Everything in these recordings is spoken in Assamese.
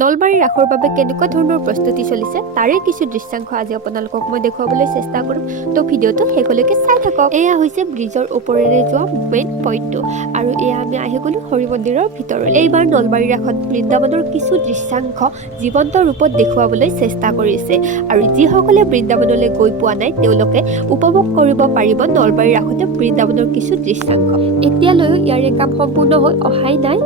নলবাৰীৰ ৰাসৰ বাবে কেনেকুৱা ধৰণৰ প্ৰস্তুতি চলিছে তাৰে কিছু দৃশ্যাংশ আজি আপোনালোকক মই দেখুৱাবলৈ চেষ্টা কৰিম। তো ভিডিঅ'টো শেষলৈকে চাই থাকক। এয়া হৈছে ব্ৰিজৰ ওপৰেৰে যোৱা মেইন পইণ্টটো, আৰু এয়া আমি আহি গ'লো হৰি মন্দিৰৰ ভিতৰলৈ। এইবাৰ নলবাৰীৰ ৰাসত বৃন্দাবনৰ কিছু দৃশ্যাংশ জীৱন্ত ৰূপত দেখুৱাবলৈ চেষ্টা কৰিছে, আৰু যিসকলে বৃন্দাবনলৈ গৈ পোৱা নাই তেওঁলোকে উপভোগ কৰিব পাৰিব নলবাৰীৰ ৰাসতে বৃন্দাবনৰ কিছু দৃশ্যাংশ। এতিয়ালৈও ইয়াৰে কাম সম্পূৰ্ণ হৈ অহাই নাই।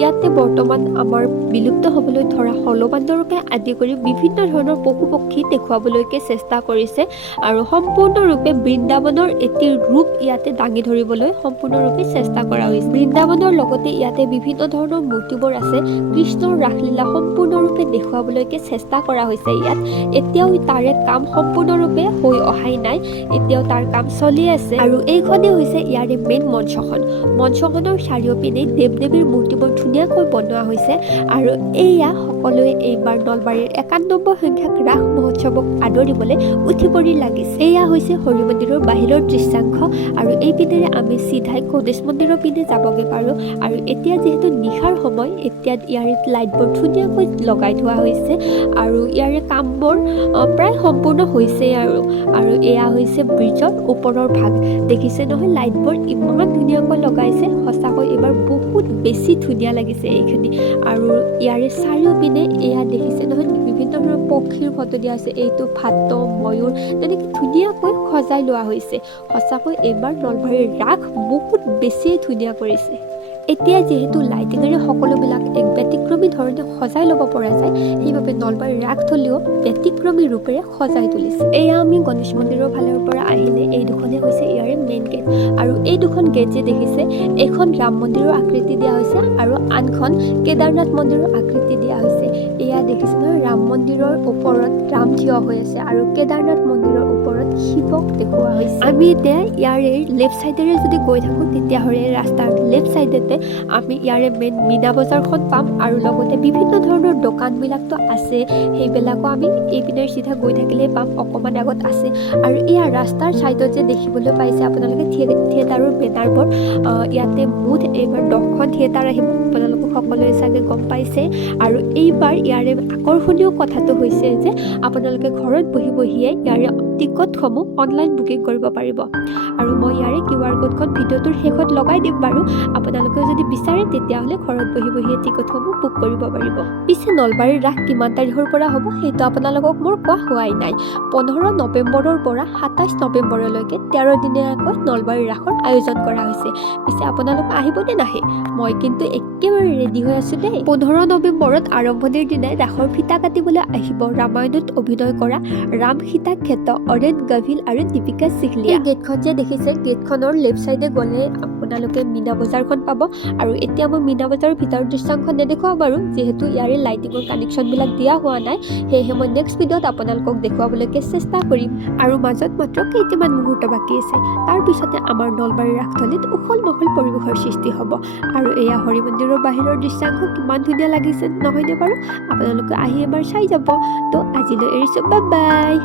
ইয়াতে বৰ্তমান আমাৰ বিলুপ্ত হ'বলৈ ধৰা হলবান্দৰকে আদি কৰি বিভিন্ন ধৰণৰ পশু পক্ষী দেখুৱাবলৈকে চেষ্টা কৰিছে, আৰু সম্পূৰ্ণৰূপে বৃন্দাবনৰ এটি ৰূপ ইয়াতে দাঙি ধৰিবলৈ সম্পূৰ্ণৰূপে চেষ্টা কৰা হৈছে। বৃন্দাবনৰ লগতে ইয়াতে বিভিন্ন ধৰণৰ মূৰ্তিবোৰ আছে। কৃষ্ণৰ ৰাসলীলা সম্পূৰ্ণৰূপে দেখুৱাবলৈকে চেষ্টা কৰা হৈছে ইয়াত। এতিয়াও তাৰে কাম সম্পূৰ্ণৰূপে হৈ অহাই নাই, এতিয়াও তাৰ কাম চলি আছে। আৰু এইখনেই হৈছে ইয়াৰে মেইন মঞ্চখন। মঞ্চখনৰ চাৰিওপিনে দেৱ দেৱীৰ মূৰ্তিবোৰ ধুনীয়াকৈ বনোৱা হৈছে, আৰু এয়া সকলোৱে এইবাৰ নলবাৰীৰ 91 সংখ্যক ৰাস মহোৎসৱক আদৰিবলৈ উঠি পৰি লাগিছে। এয়া হৈছে হৰি মন্দিৰৰ বাহিৰৰ দৃশ্যাংশ, আৰু এই পিনেৰে আমি চিধাই গণেশ মন্দিৰৰ পিনে যাবগৈ পাৰোঁ। আৰু এতিয়া যিহেতু নিশাৰ সময়, এতিয়া ইয়াৰে লাইটবোৰ ধুনীয়াকৈ লগাই থোৱা হৈছে, আৰু ইয়াৰে কামবোৰ প্ৰায় সম্পূৰ্ণ হৈছেই। আৰু এয়া হৈছে ব্ৰিজৰ ওপৰৰ ভাগ। দেখিছে নহয়, লাইটবোৰ ইমান ধুনীয়াকৈ লগাইছে, সঁচাকৈ এইবাৰ বহুত বেছি ধুনীয়া লাগিছে এইখিনি। আৰু ইয়াৰে চাৰিওপিনে এয়া দেখিছে নহয়, বিভিন্ন ধৰণৰ পক্ষীৰ ফটো দিয়া হৈছে। এইটো ভাত, ময়ূৰ, তেনেকৈ ধুনীয়াকৈ সজাই লোৱা হৈছে। সঁচাকৈ এইবাৰ নলবাৰীৰ ৰাস বহুত বেছিয়ে ধুনীয়া কৰিছে। এতিয়া যিহেতু লাইটিঙেৰে সকলোবিলাক এক ব্যতিক্ৰমী ধৰণে সজাই ল'ব পৰা যায়, সেইবাবে নলবাৰীৰ ৰাসথলীও ব্যতিক্ৰমী ৰূপেৰে সজাই তুলিছে। এয়া আমি গণেশ মন্দিৰৰ ফালৰ পৰা আহিলে এই দুখনেই হৈছে ইয়াৰে মেইন গেট, আৰু এই দুখন গেট যে দেখিছে, এখন ৰাম মন্দিৰৰ আকৃতি দিয়া হৈছে আৰু আনখন কেদাৰনাথ মন্দিৰৰ আকৃতি দিয়া হৈছে। এয়া দেখিছে নহয়, ৰাম মন্দিৰৰ ওপৰত ৰাম থিয় হৈ আছে, আৰু কেদাৰনাথ মন্দিৰৰ ওপৰত শিৱক দেখুওৱা হৈছে। আমি এতিয়া ইয়াৰে লেফ্ট চাইডেৰে যদি গৈ থাকোঁ, তেতিয়াহ'লে ৰাস্তাৰ লেফ্ট চাইডেতে আমি ইয়াৰে মেইন মীনা বজাৰখন পাম, আৰু লগতে বিভিন্ন ধৰণৰ দোকানবিলাকতো আছে, সেইবিলাকো আমি এইপিনে চিধা গৈ থাকিলেই পাম। অকণমান আগত আছে। আৰু এয়া ৰাস্তাৰ চাইডত যে দেখিবলৈ পাইছে আপোনালোকে থিয়েটাৰৰ বেনাৰবোৰ, ইয়াতে মুঠ এইবাৰ 10খন থিয়েটাৰ আহিব, আপোনালোকে সকলোৱে চাগে গম পাইছে। আৰু এইবাৰ ইয়াৰে আকৰ্ষণীয় কথাটো হৈছে যে আপোনালোকে ঘৰত বহি বহিয়ে ইয়াৰে টিকটসমূহ অনলাইন বুকিং কৰিব পাৰিব। আৰু মই ইয়াৰে QR কোডখন ভিডিঅ'টোৰ শেষত লগাই দিম বাৰু। আপোনালোকে যদি বিচাৰে তেতিয়াহ'লে ঘৰত বহি বহিয়ে টিকটসমূহ বুক কৰিব পাৰিব। পিছে নলবাৰীৰ ৰাস কিমান তাৰিখৰ পৰা হ'ব সেইটো আপোনালোকক মোৰ কোৱা হোৱাই নাই। 15 নৱেম্বৰৰ পৰা 27 নৱেম্বৰলৈকে 13 দিনীয়াকৈ নলবাৰীৰ ৰাসৰ আয়োজন কৰা হৈছে। পিছে আপোনালোক আহিবনে নাহে? মই কিন্তু একেবাৰে ৰেডি হৈ আছোঁ দেই। 15 নৱেম্বৰত আৰম্ভণিৰ দিনাই ৰাসৰ ফিতা কাটিবলৈ আহিব ৰামায়ণত অভিনয় কৰা ৰাম, সীতা, ক্ষেত্ৰ, অৰেণ গভিল আৰু দীপিকা চিখলিয়া। এই গেটখন যে দেখিছে, গেটখনৰ লেফ্ট চাইডে গ'লে আপোনালোকে মীনা বজাৰখন পাব। আৰু এতিয়া মই মীনা বজাৰৰ ভিতৰৰ দৃশ্যাংশ নেদেখুৱাওঁ বাৰু, যিহেতু ইয়াৰে লাইটিঙৰ কানেকশ্যনবিলাক দিয়া হোৱা নাই, সেয়েহে মই নেক্সট ভিডিঅ'ত আপোনালোকক দেখুৱাবলৈকে চেষ্টা কৰিম। আৰু মাজত মাত্ৰ কেইটামান মুহূৰ্ত বাকী আছে, তাৰপিছতে আমাৰ নলবাৰীৰ ৰাসথলীত উখল মাখল পৰিৱেশৰ সৃষ্টি হ'ব। আৰু এয়া হৰি মন্দিৰৰ বাহিৰৰ দৃশ্যাংশ কিমান ধুনীয়া লাগিছে নহয়নে বাৰু? আপোনালোকে আহি এবাৰ চাই যাব। তো আজিলৈ এৰিছোঁ, বাই বাই।